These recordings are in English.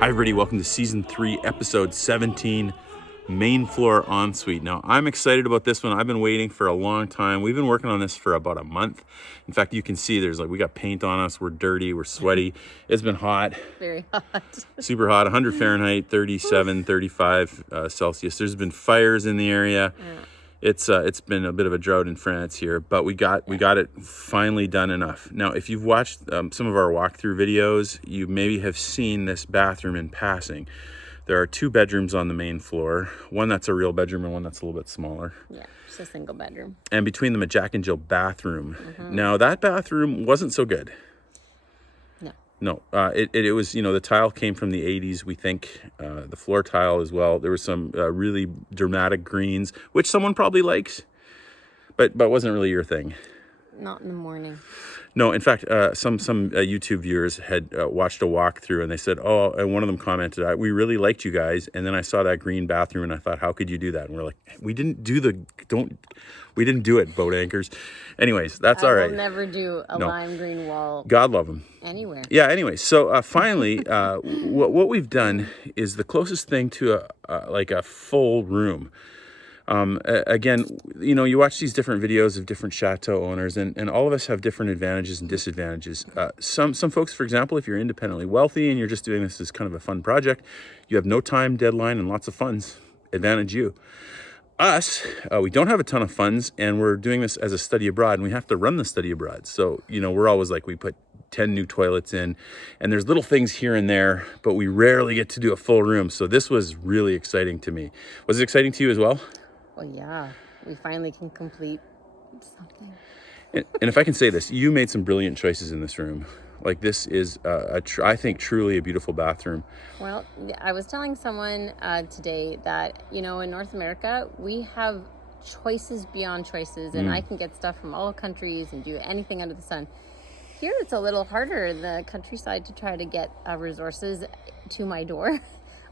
Hi everybody, welcome to season 3, episode 17, main floor ensuite. Now I'm excited about this one. I've been waiting for a long time. We've been working on this for about a month. In fact, you can see we got paint on us, we're dirty, we're sweaty. It's been hot. Very hot. Super hot, 100 Fahrenheit, 37, 35 Celsius. There's been fires in the area. Yeah. It's been a bit of a drought in France here, but we got it finally done enough. Now, if you've watched some of our walkthrough videos, you maybe have seen this bathroom in passing. There are 2 bedrooms on the main floor, one that's a real bedroom and one that's a little bit smaller. Yeah, just a single bedroom. And between them, a Jack and Jill bathroom. Now, that bathroom wasn't so good. No, it was, the tile came from the 80s, we think, the floor tile as well. There was some really dramatic greens, which someone probably likes, but wasn't really your thing. Not in the morning. No, in fact, some YouTube viewers had watched a walkthrough and they said, oh, and one of them commented, we really liked you guys. And then I saw that green bathroom and I thought, how could you do that? And we're like, we didn't do it, boat anchors. Anyways, that's all right. I will never do a lime green wall. God love them. Anywhere. Yeah, anyway, so finally, what we've done is the closest thing to a full room. Again, you watch these different videos of different chateau owners, and all of us have different advantages and disadvantages. Some folks, for example, if you're independently wealthy and you're just doing this as kind of a fun project, you have no time deadline and lots of funds. Advantage you. Us, we don't have a ton of funds, and we're doing this as a study abroad, and we have to run the study abroad. So, we're always like, we put 10 new toilets in, and there's little things here and there, but we rarely get to do a full room. So this was really exciting to me. Was it exciting to you as well? Well, yeah, we finally can complete something. And if I can say this, you made some brilliant choices in this room. Like, this is, I think, truly a beautiful bathroom. Well, I was telling someone today that, in North America, we have choices beyond choices, and I can get stuff from all countries and do anything under the sun. Here, it's a little harder in the countryside to try to get resources to my door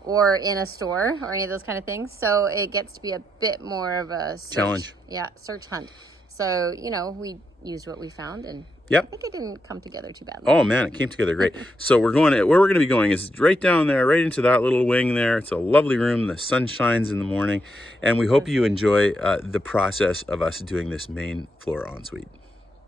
or in a store or any of those kind of things. So it gets to be a bit more of a challenge. Yeah, search hunt. So, we used what we found, and yep. I think it didn't come together too badly. Oh man, it came together great. So where we're going to be going is right down there, right into that little wing there. It's a lovely room. The sun shines in the morning, and we hope you enjoy the process of us doing this main floor ensuite.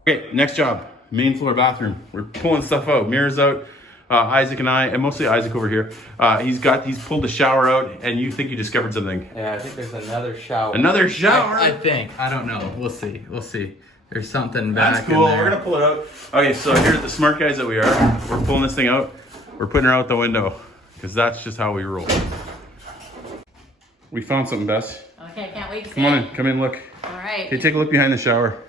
Okay, next job, main floor bathroom. We're pulling stuff out, mirrors out. Isaac and I, and mostly Isaac over here, he's pulled the shower out, and you think you discovered something. Yeah, I think there's another shower. Another shower? I think. I don't know. We'll see. There's something back That's cool. in there. We're going to pull it out. Okay, so here's the smart guys that we are. We're pulling this thing out. We're putting her out the window, because that's just how we roll. We found something, Bess. Okay, I can't wait to see Come on in. Come in, look. All right. Okay, take a look behind the shower.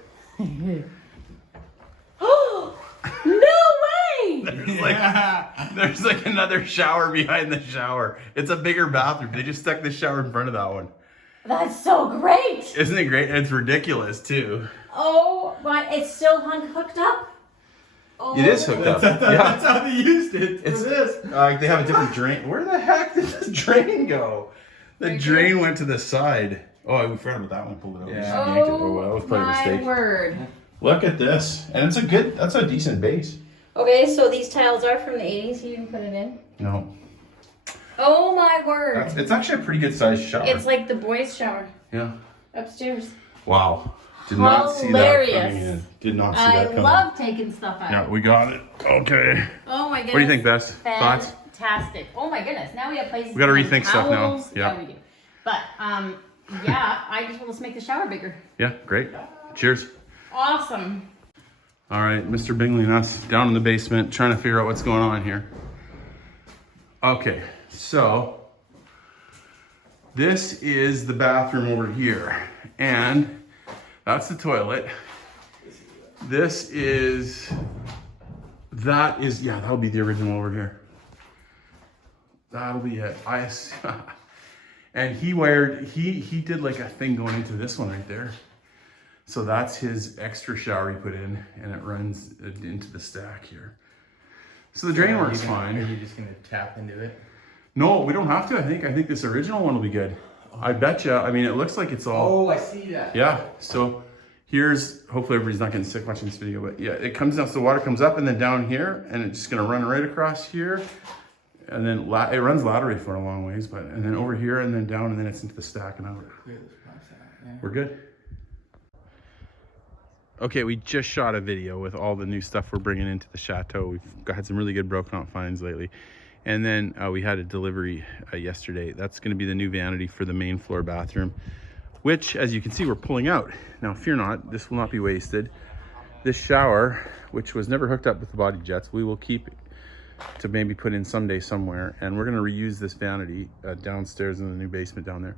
There's like another shower behind the shower. It's a bigger bathroom. They just stuck the shower in front of that one. That's so great. Isn't it great? And it's ridiculous too. Oh my, it's still hooked up? Oh. It is hooked up. That's how they used it. It's this. They have a different drain. Where the heck did this drain go? The drain went to the side. Oh, we forgot about that one. Pulled it out. Yeah. Well, that was probably a mistake. My word. Look at this. And that's a decent base. Okay, so these tiles are from the 80s. You didn't put it in? No. Oh my word. It's actually a pretty good sized shower. It's like the boys' shower. Yeah. Upstairs. Wow. Did not see that coming in. Did not see that coming. I love taking stuff out. Yeah, we got it. Okay. Oh my goodness. What do you think, Bess? Thoughts? Fantastic. Oh my goodness. Now we have places. We got to to rethink hang stuff now. towels. Yeah. Yeah, we do. But yeah, let's make the shower bigger. Yeah, great. Cheers. Awesome. All right, Mr. Bingley and us down in the basement trying to figure out what's going on here. Okay, so this is the bathroom over here, and that's the toilet. That'll be the original over here. That'll be it. And he did like a thing going into this one right there. So that's his extra shower he put in, and it runs into the stack here. So the drain works fine. Are you just gonna tap into it? No, we don't have to. I think this original one will be good. I betcha. I mean, it looks like it's all. Oh, I see that. Yeah. So here's, hopefully everybody's not getting sick watching this video, but yeah, it comes down, so the water comes up and then down here, and it's just gonna run right across here. and then it runs laterally for a long ways, and then over here and then down, and then it's into the stack and out. We're good. Okay, we just shot a video with all the new stuff we're bringing into the Chateau. We've had some really good broken out finds lately. And then we had a delivery yesterday. That's gonna be the new vanity for the main floor bathroom, which, as you can see, we're pulling out. Now, fear not, this will not be wasted. This shower, which was never hooked up with the body jets, we will keep to maybe put in someday somewhere. And we're gonna reuse this vanity downstairs in the new basement down there.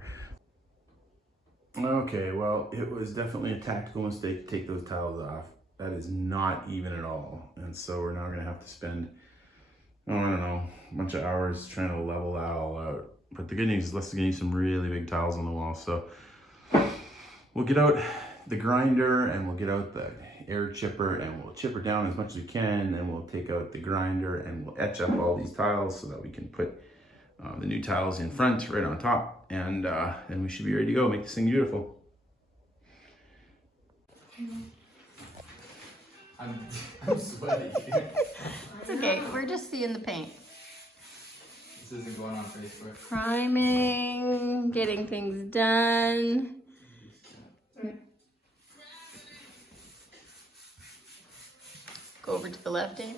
Okay, well, it was definitely a tactical mistake to take those tiles off. That is not even at all. And so we're now gonna have to spend, I don't know, a bunch of hours trying to level that all out. But the good news is let's get some really big tiles on the wall. So we'll get out the grinder and we'll get out the air chipper and we'll chipper down as much as we can, and we'll take out the grinder and we'll etch up all these tiles so that we can put the new tiles in front right on top, and then we should be ready to go make this thing beautiful. I'm sweaty. It's okay, we're just seeing the paint. This isn't going on Facebook. Priming, getting things done. Go over to the left, Dave.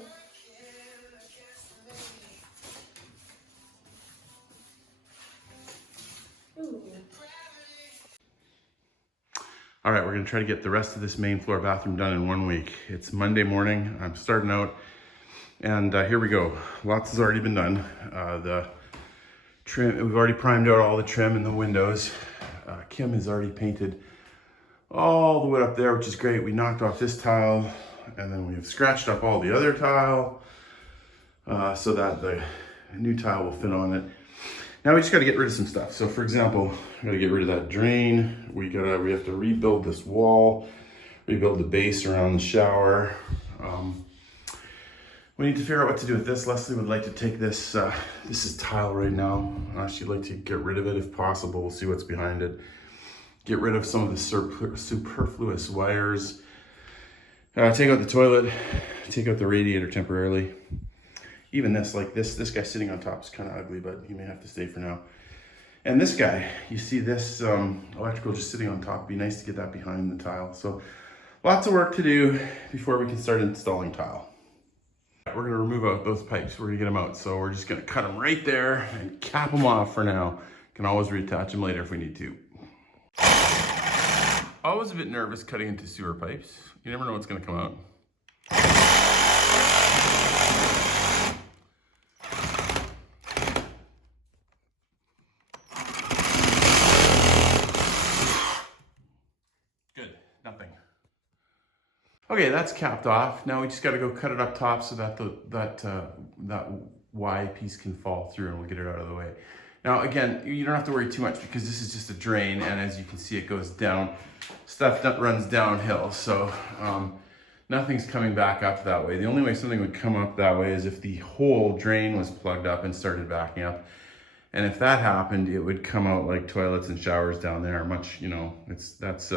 All right, we're gonna try to get the rest of this main floor bathroom done in 1 week. It's Monday morning, I'm starting out, and here we go. Lots has already been done. The trim, we've already primed out all the trim in the windows. Kim has already painted all the wood up there, which is great. We knocked off this tile, and then we've scratched up all the other tile so that the new tile will fit on it. Now we just got to get rid of some stuff. So for example, we got to get rid of that drain. We have to rebuild this wall, rebuild the base around the shower. We need to figure out what to do with this. Leslie would like to take this, this is tile right now. She'd like to get rid of it if possible. We'll see what's behind it. Get rid of some of the superfluous wires. Take out the toilet, take out the radiator temporarily. Even this, like this guy sitting on top is kind of ugly, but he may have to stay for now. And this guy, you see this electrical just sitting on top. It'd be nice to get that behind the tile. So lots of work to do before we can start installing tile. We're gonna remove out those pipes. We're gonna get them out. So we're just gonna cut them right there and cap them off for now. Can always reattach them later if we need to. Always a bit nervous cutting into sewer pipes. You never know what's gonna come out. Okay, that's capped off. Now we just got to go cut it up top so that that Y piece can fall through, and we'll get it out of the way. Now again, you don't have to worry too much because this is just a drain, and as you can see, it goes down. Stuff that runs downhill, so nothing's coming back up that way. The only way something would come up that way is if the whole drain was plugged up and started backing up. And if that happened, it would come out like toilets and showers down there. Much, you know, that's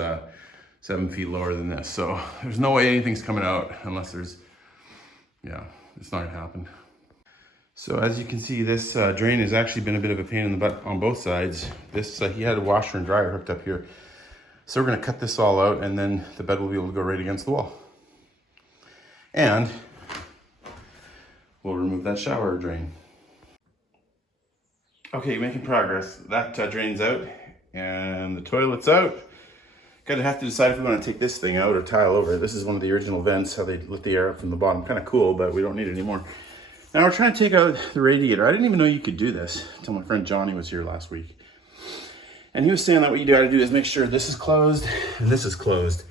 7 feet lower than this. So there's no way anything's coming out unless there's, yeah, it's not gonna happen. So as you can see, this drain has actually been a bit of a pain in the butt on both sides. This, he had a washer and dryer hooked up here. So we're gonna cut this all out, and then the bed will be able to go right against the wall. And we'll remove that shower drain. Okay, making progress. That drain's out and the toilet's out. Gonna have to decide if we want to take this thing out or tile over it. This is one of the original vents, how they let the air up from the bottom. Kind of cool, but we don't need it anymore. Now we're trying to take out the radiator. I didn't even know you could do this until my friend Johnny was here last week. And he was saying that what you gotta do is make sure this is closed and this is closed.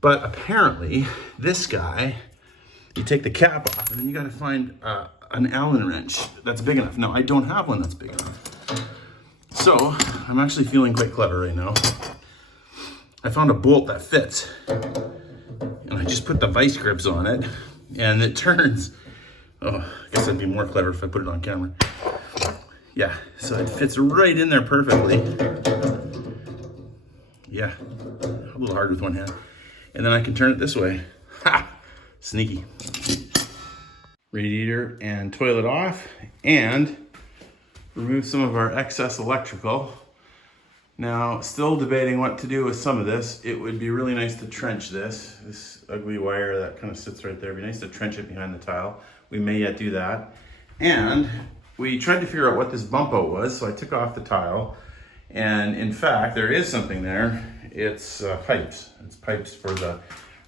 But apparently, this guy, you take the cap off and then you gotta find an Allen wrench that's big enough. Now, I don't have one that's big enough. So, I'm actually feeling quite clever right now. I found a bolt that fits, and I just put the vice grips on it, and it turns. Oh, I guess I'd be more clever if I put it on camera. Yeah, so it fits right in there perfectly. Yeah, a little hard with one hand. And then I can turn it this way. Ha! Sneaky. radiator and toilet off and remove some of our excess electrical. Now, still debating what to do with some of this. It would be really nice to trench this ugly wire that kind of sits right there. It'd be nice to trench it behind the tile. We may yet do that. And we tried to figure out what this bump out was, so I took off the tile. And in fact, there is something there. It's pipes. It's pipes for the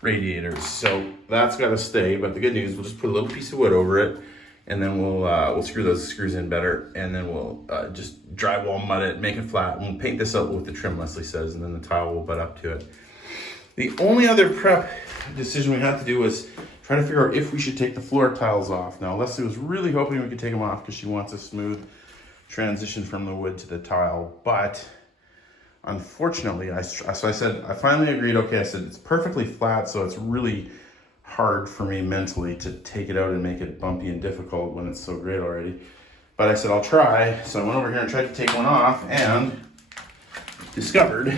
radiators. So that's got to stay, but the good news, we'll just put a little piece of wood over it, and then we'll screw those screws in better, and then we'll just drywall mud it, make it flat, and we'll paint this up with the trim, Leslie says, and then the tile will butt up to it. The only other prep decision we had to do was try to figure out if we should take the floor tiles off. Now, Leslie was really hoping we could take them off because she wants a smooth transition from the wood to the tile, but unfortunately, I finally agreed, okay, I said, it's perfectly flat, so it's really hard for me mentally to take it out and make it bumpy and difficult when it's so great already. But I said, I'll try. So I went over here and tried to take one off and discovered,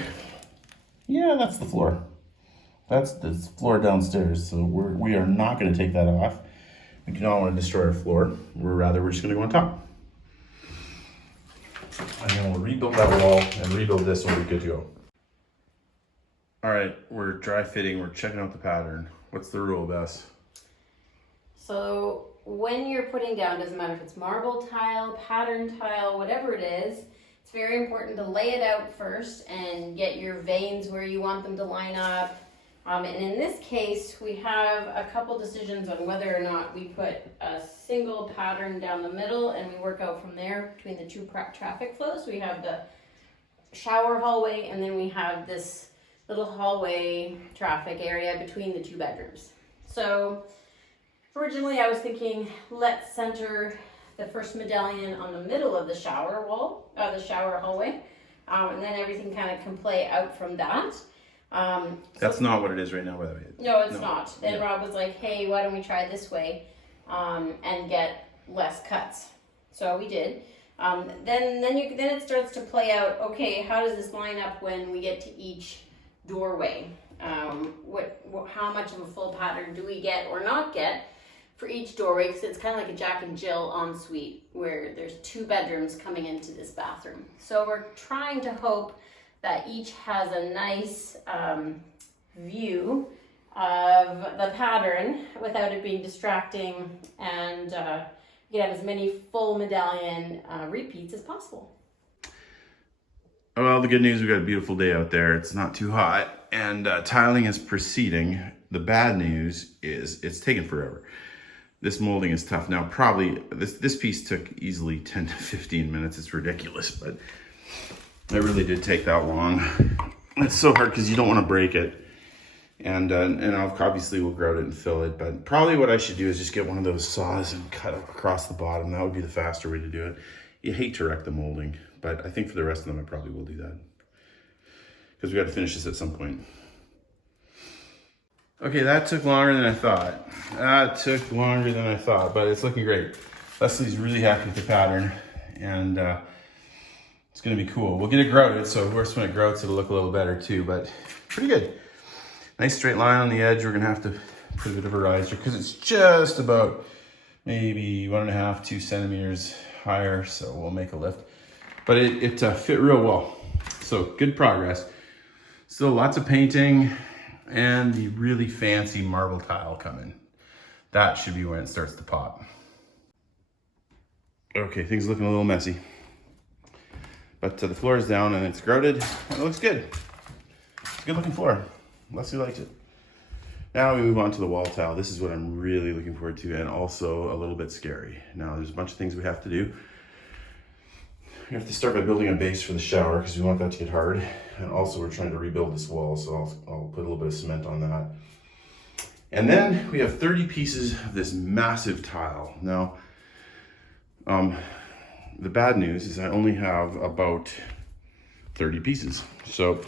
yeah, that's the floor. That's the floor downstairs. So we are not going to take that off. We do not want to destroy our floor. We're just going to go on top. And then we'll rebuild that wall and rebuild this and we'll be good to go. All right, we're dry fitting. We're checking out the pattern. What's the rule, Bess? So when you're putting down, doesn't matter if it's marble tile, pattern tile, whatever it is, it's very important to lay it out first and get your veins where you want them to line up. And in this case, we have a couple decisions on whether or not we put a single pattern down the middle and we work out from there between the two traffic flows. We have the shower hallway, and then we have this little hallway traffic area between the two bedrooms. So originally I was thinking, let's center the first medallion on the middle of the shower wall, the shower hallway, and then everything kind of can play out from that. That's not what it is right now, by the way. No, it's not. Then Rob was like, hey, why don't we try this way and get less cuts? So we did. Then it starts to play out, okay, how does this line up when we get to each doorway? How much of a full pattern do we get or not get for each doorway? Because it's kind of like a Jack and Jill ensuite where there's two bedrooms coming into this bathroom. So we're trying to hope that each has a nice view of the pattern without it being distracting, and you can have as many full medallion repeats as possible. Well, the good news, we've got a beautiful day out there. It's not too hot, and tiling is proceeding. The bad news is it's taken forever. This molding is tough. Now, probably this piece took easily 10 to 15 minutes. It's ridiculous, but it really did take that long. It's so hard because you don't want to break it. And obviously we'll grout it and fill it, but probably what I should do is just get one of those saws and cut it across the bottom. That would be the faster way to do it. You hate to wreck the molding, but I think for the rest of them I probably will do that, because we got to finish this at some point. Okay, that took longer than I thought. But it's looking great. Leslie's really happy with the pattern, and it's gonna be cool. We'll get it grouted, so of course when it grouts it'll look a little better too, but pretty good. Nice straight line on the edge. We're gonna have to put a bit of a riser because it's just about maybe 1.5 to 2 centimeters higher, so we'll make a lift. But it fit real well, so good progress. Still lots of painting and the really fancy marble tile coming. That should be when it starts to pop. Okay, things looking a little messy, but the floor is down and it's grouted and it looks good. It's a good looking floor. Leslie likes it. Now we move on to the wall tile. This is what I'm really looking forward to, and also a little bit scary. Now there's a bunch of things we have to do. We have to start by building a base for the shower because we want that to get hard. And also we're trying to rebuild this wall, so I'll put a little bit of cement on that. And then we have 30 pieces of this massive tile. Now, the bad news is I only have about 30 pieces. So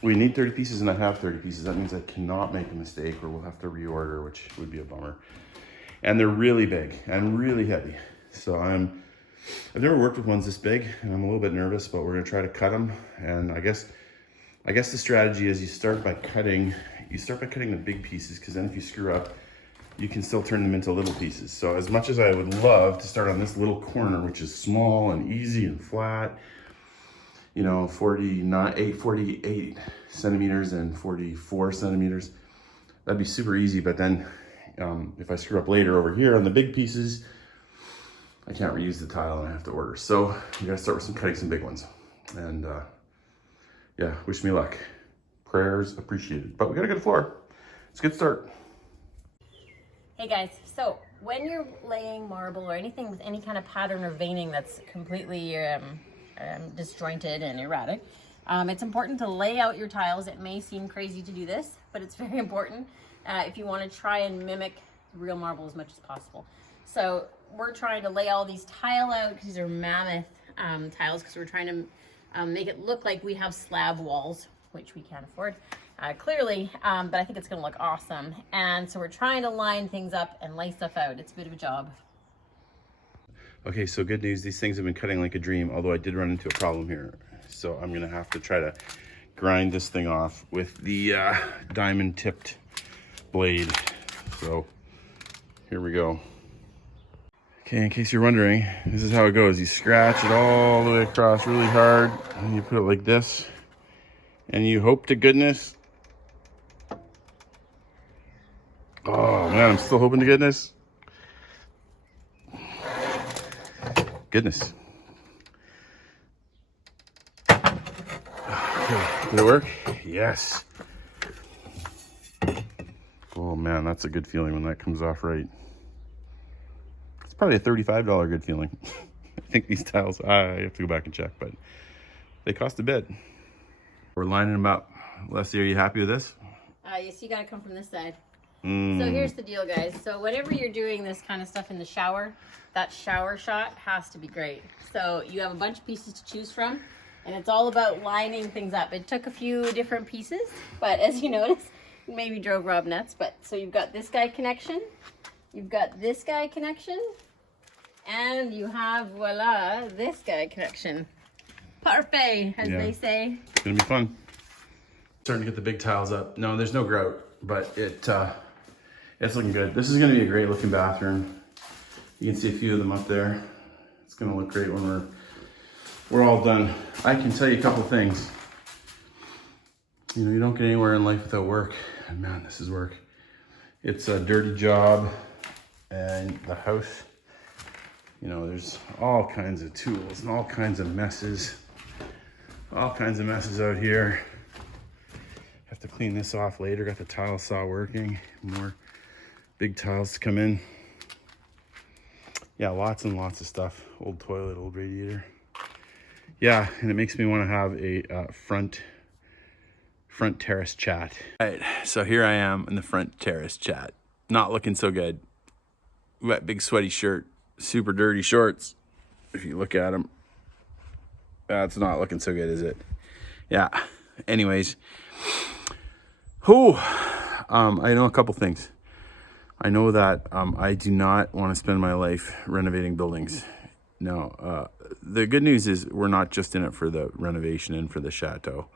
we need 30 pieces and I have 30 pieces. That means I cannot make a mistake or we'll have to reorder, which would be a bummer. And they're really big and really heavy. So I've never worked with ones this big and I'm a little bit nervous, but we're gonna try to cut them. And I guess the strategy is you start by cutting the big pieces, because then if you screw up, you can still turn them into little pieces. So as much as I would love to start on this little corner, which is small and easy and flat, you know, 48 centimeters and 44 centimeters, that'd be super easy. But then if I screw up later over here on the big pieces, I can't reuse the tile and I have to order. So you gotta start with cutting some big ones. And yeah, wish me luck. Prayers appreciated. But we got a good floor. It's a good start. Hey guys, so when you're laying marble or anything with any kind of pattern or veining that's completely disjointed and erratic, it's important to lay out your tiles. It may seem crazy to do this, but it's very important if you want to try and mimic real marble as much as possible. So we're trying to lay all these tile out because these are mammoth tiles, because we're trying to make it look like we have slab walls, which we can't afford. Clearly, but I think it's gonna look awesome. And so we're trying to line things up and lay stuff out. It's a bit of a job. Okay, so good news. These things have been cutting like a dream, although I did run into a problem here. So I'm gonna have to try to grind this thing off with the diamond tipped blade. So here we go. Okay, in case you're wondering, this is how it goes. You scratch it all the way across really hard, and you put it like this, and you hope to goodness. Oh man, I'm still hoping to goodness. Goodness. Okay, did it work? Yes. Oh man, that's a good feeling when that comes off right. It's probably a $35 good feeling. I think these tiles, I have to go back and check, but they cost a bit. We're lining them up. Leslie, are you happy with this? Yes, you gotta come from this side. So here's the deal, guys. So whenever you're doing this kind of stuff in the shower, that shower shot has to be great. So you have a bunch of pieces to choose from, and it's all about lining things up. It took a few different pieces, but as you notice, maybe drove Rob nuts. But so you've got this guy connection, you've got this guy connection, and you have, voila, this guy connection. Parfait, as they say. It's gonna be fun. Starting to get the big tiles up. No, there's no grout, but it's looking good. This is gonna be a great looking bathroom. You can see a few of them up there. It's gonna look great when we're all done. I can tell you a couple things. You know, you don't get anywhere in life without work. And man, this is work. It's a dirty job, and the house, you know, there's all kinds of tools and all kinds of messes. All kinds of messes out here. Have to clean this off later. Got the tile saw working. More big tiles to come in. Yeah, lots and lots of stuff. Old toilet, old radiator. Yeah, and it makes me want to have a front terrace chat. All right, so here I am in the front terrace chat. Not looking so good. Wet, big sweaty shirt, super dirty shorts. If you look at them, that's not looking so good, is it? Yeah. Anyways, I know a couple things. I know that I do not want to spend my life renovating buildings. No, the good news is we're not just in it for the renovation and for the chateau.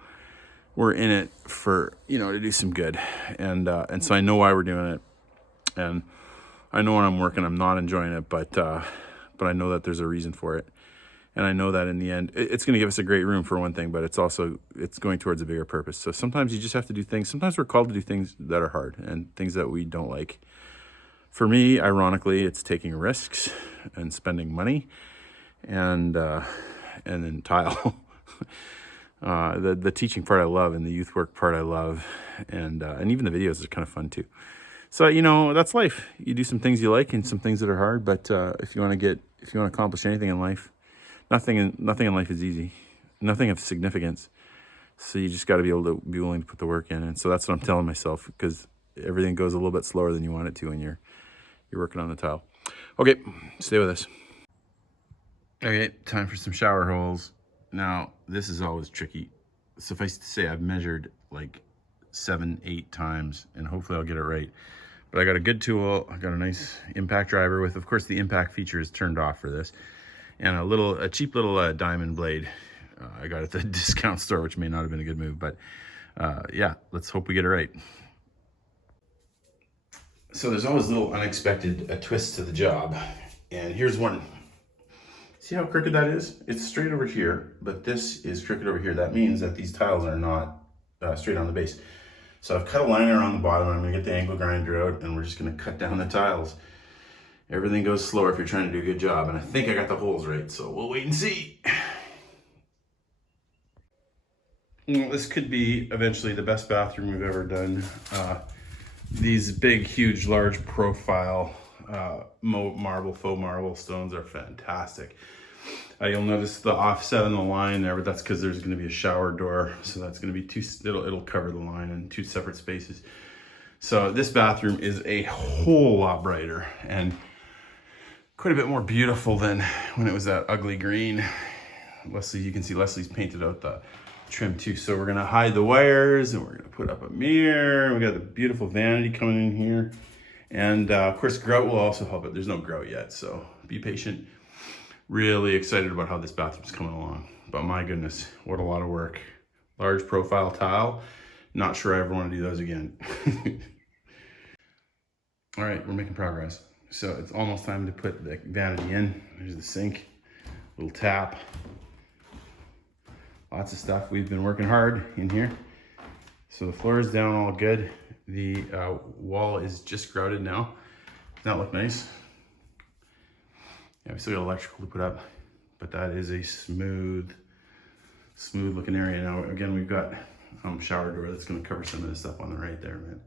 We're in it for, you know, to do some good. And so I know why we're doing it. And I know when I'm working, I'm not enjoying it, but I know that there's a reason for it. And I know that in the end, it's going to give us a great room for one thing, but it's going towards a bigger purpose. So sometimes you just have to do things. Sometimes we're called to do things that are hard and things that we don't like. For me, ironically, it's taking risks and spending money and then tile. The teaching part I love, and the youth work part I love, and even the videos are kind of fun too. So, you know, that's life. You do some things you like and some things that are hard, but if you want to accomplish anything in life, nothing in life is easy. Nothing of significance. So you just got to be able to be willing to put the work in. And so that's what I'm telling myself, because everything goes a little bit slower than you want it to when you're working on the tile. Okay, stay with us. Okay, time for some shower holes. Now, this is always tricky. Suffice to say, I've measured like 7-8 times, and hopefully I'll get it right. But I got a good tool. I got a nice impact driver with, of course, the impact feature is turned off for this, and a cheap little diamond blade. I got it at the discount store, which may not have been a good move, but yeah, let's hope we get it right. So there's always little unexpected twists to the job. And here's one. See how crooked that is? It's straight over here, but this is crooked over here. That means that these tiles are not straight on the base. So I've cut a line around the bottom. I'm gonna get the angle grinder out and we're just gonna cut down the tiles. Everything goes slower if you're trying to do a good job. And I think I got the holes right, so we'll wait and see. Well, this could be eventually the best bathroom we've ever done. These big, huge, large profile faux marble stones are fantastic. You'll notice the offset on the line there, but that's because there's going to be a shower door, so that's going to be it'll cover the line in two separate spaces. So this bathroom is a whole lot brighter and quite a bit more beautiful than when it was that ugly green. Leslie, you can see Leslie's painted out the trim too. So we're gonna hide the wires and we're gonna put up a mirror. We got the beautiful vanity coming in here. And of course, grout will also help it. There's no grout yet, so be patient. Really excited about how this bathroom's coming along. But my goodness, what a lot of work. Large profile tile. Not sure I ever want to do those again. All right, we're making progress. So it's almost time to put the vanity in. There's the sink, little tap. Lots of stuff. We've been working hard in here. So the floor is down all good. The wall is just grouted now. Does that look nice? Yeah, we still got electrical to put up, but that is a smooth looking area. Now, again, we've got shower door that's gonna cover some of this stuff on the right there, man.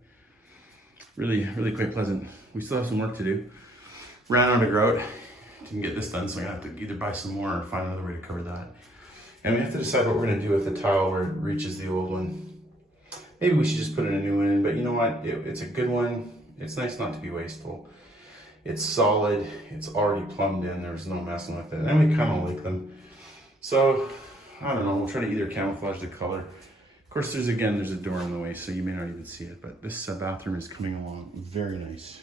Really, really quite pleasant. We still have some work to do. Ran out of grout. Didn't get this done, so I'm gonna have to either buy some more or find another way to cover that. And we have to decide what we're gonna do with the tile where it reaches the old one. Maybe we should just put in a new one in, but you know what? It's a good one. It's nice not to be wasteful. It's solid, it's already plumbed in, there's no messing with it. And we kind of like them. So, I don't know, we'll try to either camouflage the color. Of course, there's a door in the way, so you may not even see it, but this bathroom is coming along very nice.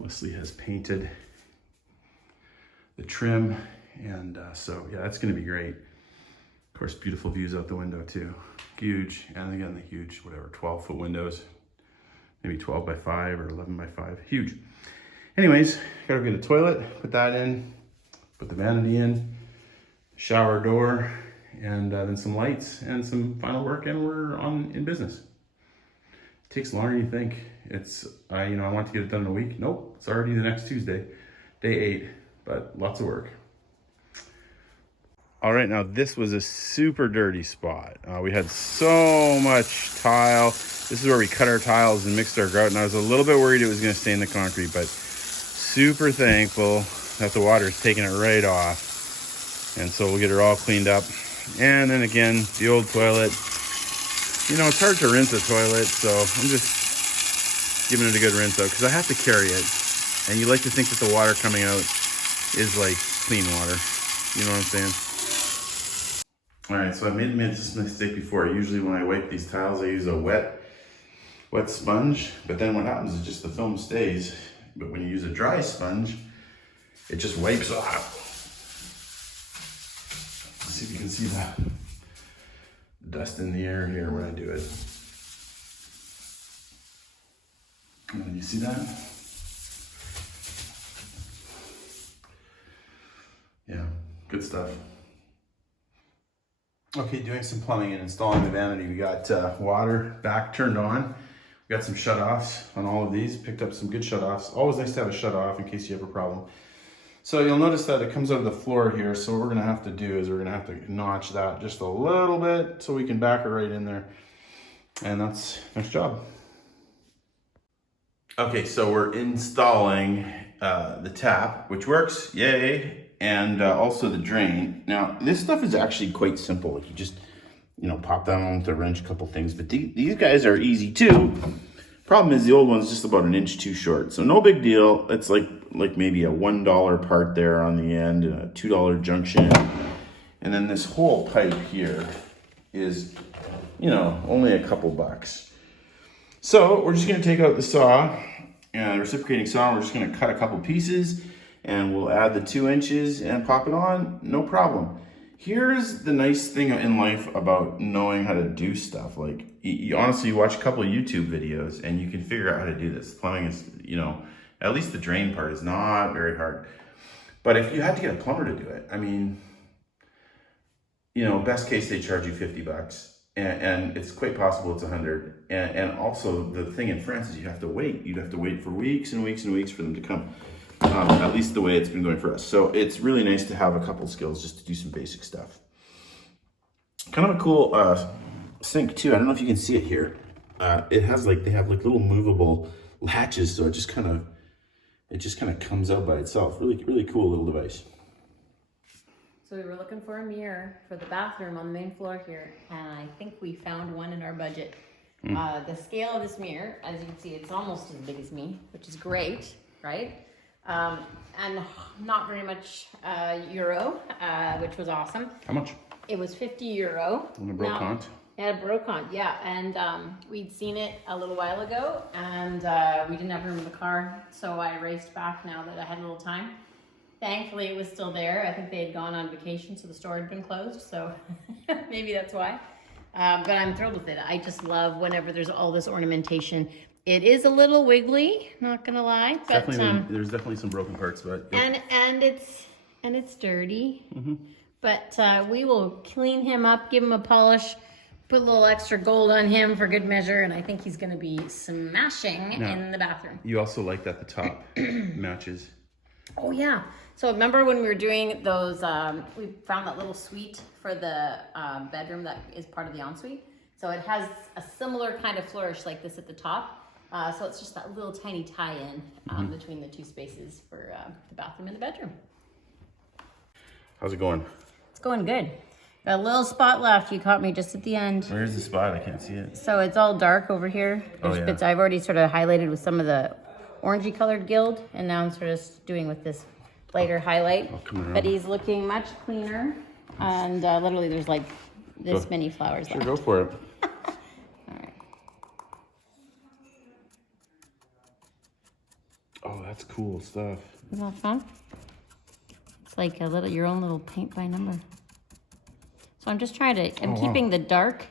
Leslie has painted the trim, and so yeah, that's gonna be great. Of course, beautiful views out the window too. Huge, and again, the huge, 12-foot windows, maybe 12 by 5 or 11 by 5, huge. Anyways, gotta get a toilet, put that in, put the vanity in, shower door, and then some lights and some final work, and we're in business. It takes longer than you think. I want to get it done in a week. Nope, it's already the next Tuesday, day 8, but lots of work. All right, now this was a super dirty spot. We had so much tile. This is where we cut our tiles and mixed our grout, and I was a little bit worried it was gonna stain the concrete, but super thankful that the water's taking it right off. And so we'll get her all cleaned up. And then again, the old toilet. It's hard to rinse a toilet, so I'm just giving it a good rinse out because I have to carry it. And you like to think that the water coming out is like clean water. You know what I'm saying? All right, so I made this mistake before. Usually when I wipe these tiles, I use a wet sponge, but then what happens is just the film stays. But when you use a dry sponge, it just wipes off. Let's see if you can see the dust in the air here when I do it. And you see that? Yeah, good stuff. Okay, doing some plumbing and installing the vanity. We got water back turned on. We got some shutoffs on all of these. Picked up some good shutoffs. Always nice to have a shutoff in case you have a problem. So you'll notice that it comes out of the floor here. So what we're gonna have to do is we're gonna have to notch that just a little bit so we can back it right in there. And that's next job. Okay, so we're installing the tap, which works, yay. And also the drain. Now, this stuff is actually quite simple. Like you just, pop that on with a wrench, a couple things. But these guys are easy too. Problem is the old one's just about an inch too short. So no big deal. It's like maybe a $1 part there on the end and a $2 junction. And then this whole pipe here is, only a couple bucks. So we're just gonna take out the saw and reciprocating saw. We're just gonna cut a couple pieces and we'll add the 2 inches and pop it on, no problem. Here's the nice thing in life about knowing how to do stuff. Like, honestly, you watch a couple of YouTube videos and you can figure out how to do this. Plumbing is, you know, at least the drain part is not very hard. But if you had to get a plumber to do it, I mean, you know, best case, they charge you $50. And it's quite possible it's 100. And also the thing in France is you have to wait. You'd have to wait for weeks and weeks and weeks for them to come. At least the way it's been going for us. So it's really nice to have a couple skills just to do some basic stuff. Kind of a cool sink too. I don't know if you can see it here. It has like, they have like little movable latches, so it just kind of comes out by itself. Really, really cool little device. So we were looking for a mirror for the bathroom on the main floor here, and I think we found one in our budget. The scale of this mirror, as you can see, it's almost as big as me, which is great, right? And not very much euro, which was awesome. How much? It was €50. On the brocante? Yeah, brocante, yeah. And we'd seen it a little while ago, and we didn't have room in the car, so I raced back now that I had a little time. Thankfully, it was still there. I think they had gone on vacation, so the store had been closed, so maybe that's why. But I'm thrilled with it. I just love whenever there's all this ornamentation. It is a little wiggly, not gonna lie. But, there's definitely some broken parts, but and it's dirty. But we will clean him up, give him a polish, put a little extra gold on him for good measure, and I think he's gonna be smashing in the bathroom. You also like that the top matches. Oh yeah. So remember when we were doing those, we found that little suite for the bedroom that is part of the ensuite. So it has a similar kind of flourish like this at the top. So it's just that little tiny tie-in between the two spaces for the bathroom and the bedroom. How's it going? It's going good. Got a little spot left. You caught me just at the end. Where's the spot? I can't see it. So it's all dark over here. There's bits I've already sort of highlighted with some of the orangey colored gild, and now I'm sort of doing with this lighter highlight. But he's looking much cleaner, and literally there's like this many flowers left. Sure, go for it. All right. Oh, that's cool stuff. Isn't that fun? It's like a little, your own little paint by number. So I'm just trying to, I'm keeping the dark.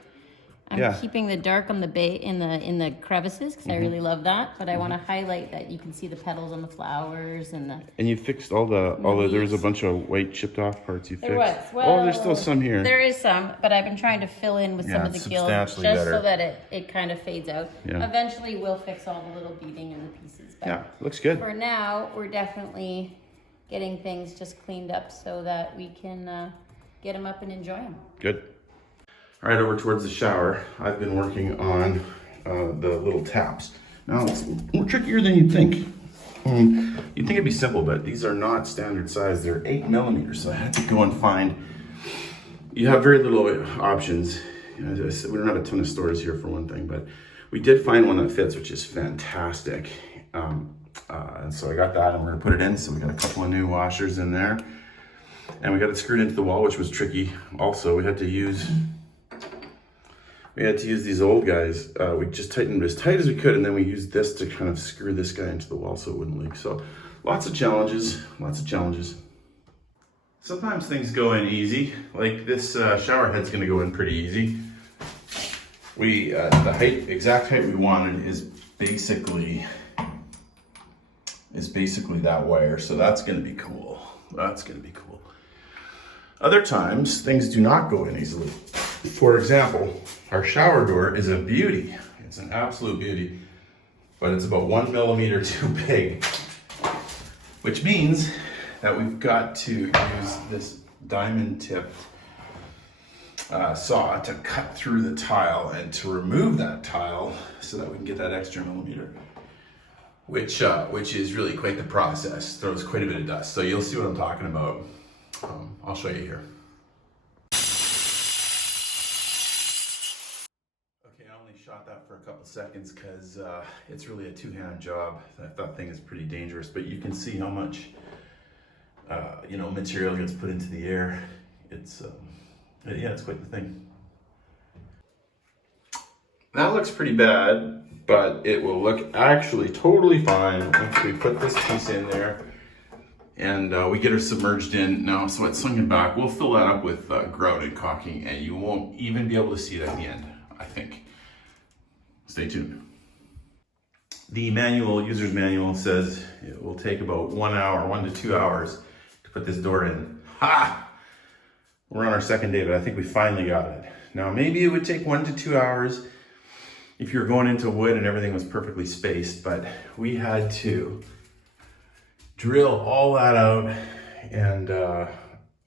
I'm keeping the dark on the in the crevices because I really love that. But I want to highlight that you can see the petals on the flowers and the. And you fixed all the there was a bunch of white chipped off parts you fixed. There was. Well, there's still some here. There is some, but I've been trying to fill in with some of the gild just so that it kind of fades out. Yeah. Eventually, we'll fix all the little beading and the pieces. But looks good. For now, we're definitely getting things just cleaned up so that we can get them up and enjoy them. Good. All right, over towards the shower. I've been working on the little taps. Now, it's more trickier than you'd think. You'd think it'd be simple, but these are not standard size. They're 8mm, so I had to go and find. You have very little options. You know, we don't have a ton of stores here for one thing, but we did find one that fits, which is fantastic. And so I got that, and we're gonna put it in. So we got a couple of new washers in there, and we got it screwed into the wall, which was tricky. Also, we had to use these old guys. We just tightened it as tight as we could, and then we used this to kind of screw this guy into the wall so it wouldn't leak. So lots of challenges, lots of challenges. Sometimes things go in easy, like this shower head's gonna go in pretty easy. The exact height we wanted is basically that wire, so that's gonna be cool. That's gonna be cool. Other times, things do not go in easily. For example, our shower door is a beauty. It's an absolute beauty, but it's about 1mm too big, which means that we've got to use this diamond tipped saw to cut through the tile and to remove that tile so that we can get that extra millimeter, which is really quite the process. Throws quite a bit of dust. So you'll see what I'm talking about. I'll show you here. Okay, I only shot that for a couple seconds because it's really a two-hand job. That thing is pretty dangerous, but you can see how much material gets put into the air. It's quite the thing. That looks pretty bad, but it will look actually totally fine once we put this piece in there and we get her submerged in now. So it's swinging back. We'll fill that up with grout and caulking, and you won't even be able to see it at the end, I think. Stay tuned. The manual, user's manual, says it will take about 1 hour, 1 to 2 hours to put this door in. Ha! We're on our second day, but I think we finally got it. Now, maybe it would take 1 to 2 hours if you're going into wood and everything was perfectly spaced, but we had to drill all that out and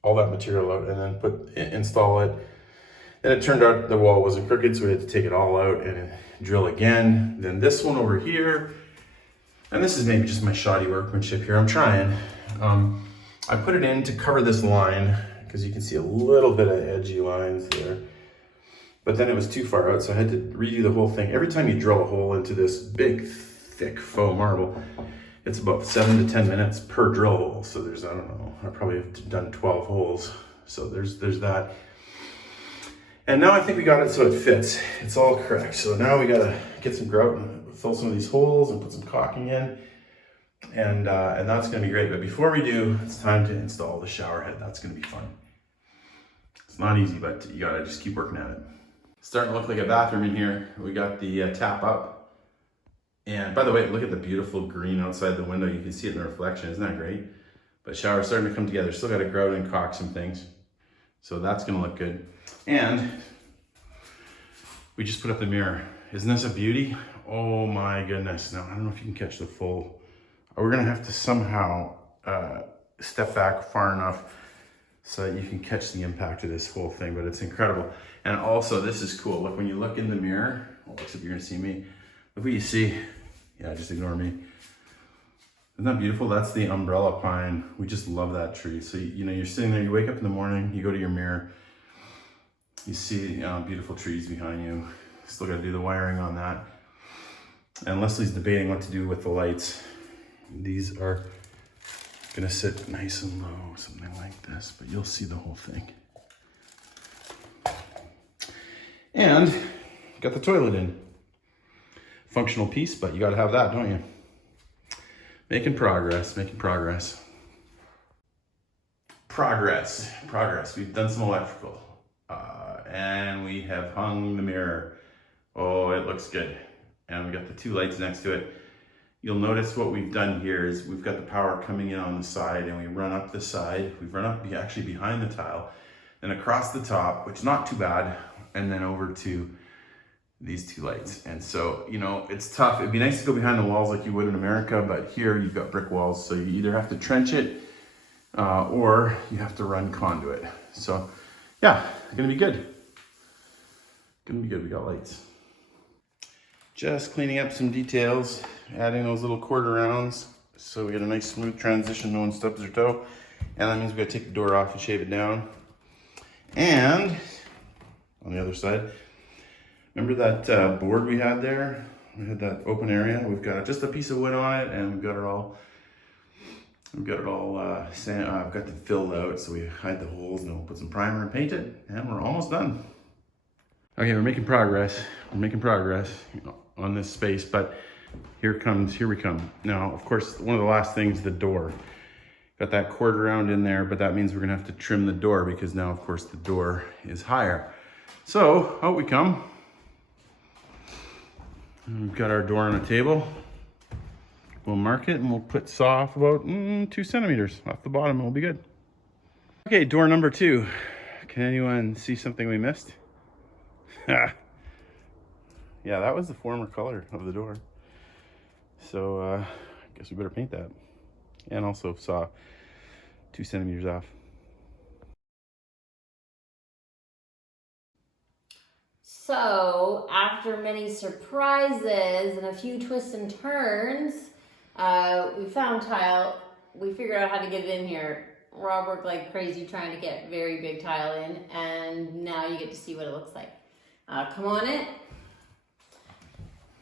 all that material out, and then install it. And it turned out the wall wasn't crooked, so we had to take it all out and drill again. Then this one over here, and this is maybe just my shoddy workmanship here. I'm trying. I put it in to cover this line because you can see a little bit of edgy lines there. But then it was too far out, so I had to redo the whole thing. Every time you drill a hole into this big, thick faux marble, it's about 7 to 10 minutes per drill hole. So there's, I don't know, I probably have done 12 holes. So there's that. And now I think we got it so it fits. It's all correct. So now we gotta get some grout and fill some of these holes and put some caulking in. And that's gonna be great. But before we do, it's time to install the shower head. That's gonna be fun. It's not easy, but you gotta just keep working at it. Starting to look like a bathroom in here. We got the tap up. And by the way, look at the beautiful green outside the window. You can see it in the reflection. Isn't that great? But shower's starting to come together. Still got to grout and caulk some things. So that's gonna look good. And we just put up the mirror. Isn't this a beauty? Oh my goodness. Now, I don't know if you can catch the full. We're gonna have to somehow step back far enough so that you can catch the impact of this whole thing, but it's incredible. And also, this is cool. Look, when you look in the mirror, well, except you're gonna see me. Look what you see. Yeah, just ignore me. Isn't that beautiful? That's the umbrella pine. We just love that tree. So, you know, you're sitting there, you wake up in the morning, you go to your mirror, you see beautiful trees behind you. Still gotta do the wiring on that. And Leslie's debating what to do with the lights. These are gonna sit nice and low, something like this, but you'll see the whole thing. And got the toilet in. Functional piece, but you gotta have that, don't you? Making progress, making progress. Progress. We've done some electrical. And we have hung the mirror. Oh, it looks good. And we got the 2 lights next to it. You'll notice what we've done here is we've got the power coming in on the side, and we run up the side. We've run up actually behind the tile, and across the top, which is not too bad, and then over to these 2 lights. And so, you know, it's tough. It'd be nice to go behind the walls like you would in America, but here you've got brick walls, so you either have to trench it or you have to run conduit. So yeah, it's gonna be good. Gonna be good. We got lights. Just cleaning up some details, adding those little quarter rounds so we get a nice smooth transition, no one stubs their toe. And that means we gotta take the door off and shave it down. And on the other side, remember that board we had there? We had that open area. We've got just a piece of wood on it, and we've got it all I've got it filled out, so we hide the holes, and we'll put some primer and paint it, and we're almost done. Okay, we're making progress. We're making progress on this space, but here we come. Now, of course, one of the last things, the door. Got that quarter round in there, but that means we're gonna have to trim the door because now, of course, the door is higher. So, out we come. And we've got our door on a table. We'll mark it and we'll put saw off about 2 centimeters off the bottom and we'll be good. Okay, door number 2. Can anyone see something we missed? Yeah, that was the former color of the door. So I guess we better paint that. And also saw 2 centimeters off. So, after many surprises and a few twists and turns, we found tile. We figured out how to get it in here. Rob worked like crazy trying to get very big tile in, and now you get to see what it looks like. Come on in.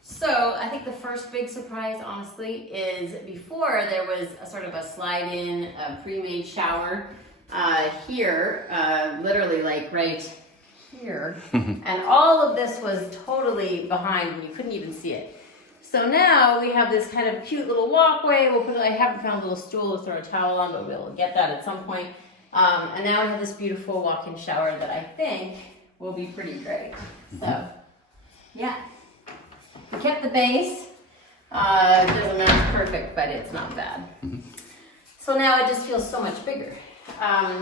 So, I think the first big surprise, honestly, is before there was a sort of a slide-in, a pre-made shower here, literally like right here. And all of this was totally behind and you couldn't even see it. So now we have this kind of cute little walkway. I haven't found a little stool to throw a towel on, but we'll get that at some point. And now we have this beautiful walk-in shower that I think will be pretty great. So, yeah. We kept the base. It doesn't match perfect, but it's not bad. So now it just feels so much bigger.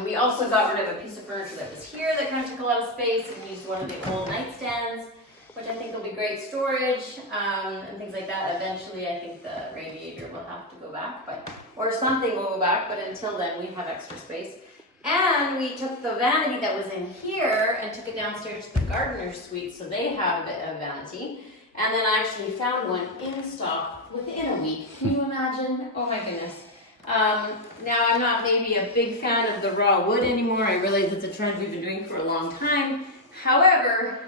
We also got rid of a piece of furniture that was here that kind of took a lot of space and used one of the old nightstands, which I think will be great storage and things like that. Eventually, I think the radiator will have to go back, or something will go back, but until then, we have extra space. And we took the vanity that was in here and took it downstairs to the gardener's suite, so they have a vanity. And then I actually found one in stock within a week. Can you imagine? Oh my goodness. Now I'm not maybe a big fan of the raw wood anymore. I realize it's a trend we've been doing for a long time. However,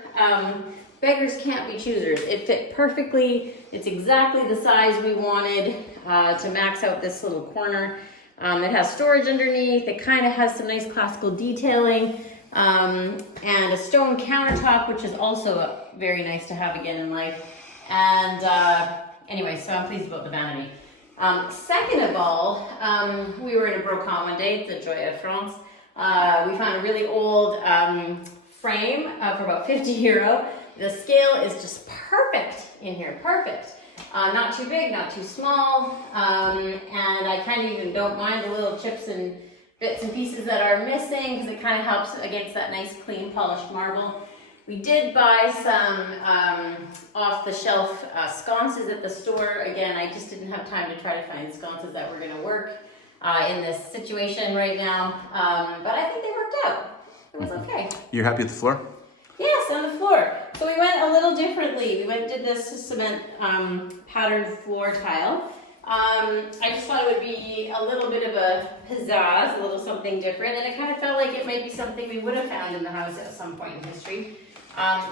beggars can't be choosers. It fit perfectly. It's exactly the size we wanted to max out this little corner. It has storage underneath. It kind of has some nice classical detailing and a stone countertop, which is also very nice to have again in life. And anyway, so I'm pleased about the vanity. Second of all, we were in a Brocon one day, the Joy of France. We found a really old frame for about 50 euro. The scale is just perfect in here, perfect. Not too big, not too small, and I kind of even don't mind the little chips and bits and pieces that are missing because it kind of helps against that nice clean polished marble. We did buy some off-the-shelf sconces at the store. Again, I just didn't have time to try to find sconces that were going to work in this situation right now, but I think they worked out. It was okay. You're happy with the floor? Yes, on the floor. So we went a little differently. We did this cement patterned floor tile. I just thought it would be a little bit of a pizzazz, a little something different, and it kind of felt like it might be something we would have found in the house at some point in history.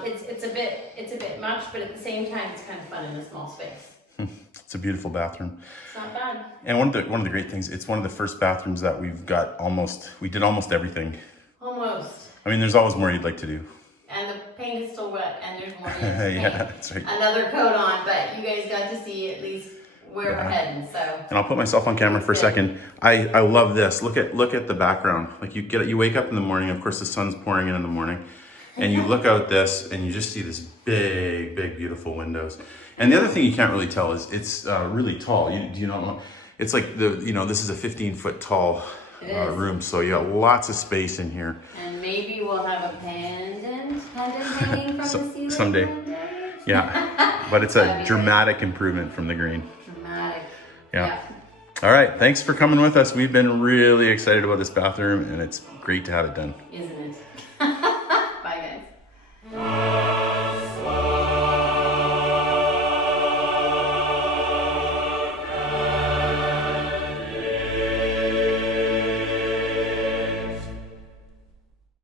It's a bit much, but at the same time, it's kind of fun in a small space. It's a beautiful bathroom. It's not bad. And one of the great things, it's one of the first bathrooms that we did almost everything. Almost. I mean, there's always more you'd like to do. And the paint is still wet, and there's more. Yeah, that's right. Another coat on, but you guys got to see at least where we're heading. So. And I'll put myself on camera for a second. I love this. Look at the background. Like you wake up in the morning. Of course, the sun's pouring in the morning, and you look out this, and you just see this big, beautiful windows. And the other thing you can't really tell is it's really tall. You don't know. It's like this is a 15-foot tall room, so you got lots of space in here. And maybe we'll have a pendant hanging from the ceiling someday. Yeah, but it's a dramatic improvement from the green. Dramatic. Yeah. All right, thanks for coming with us. We've been really excited about this bathroom, and it's great to have it done. Isn't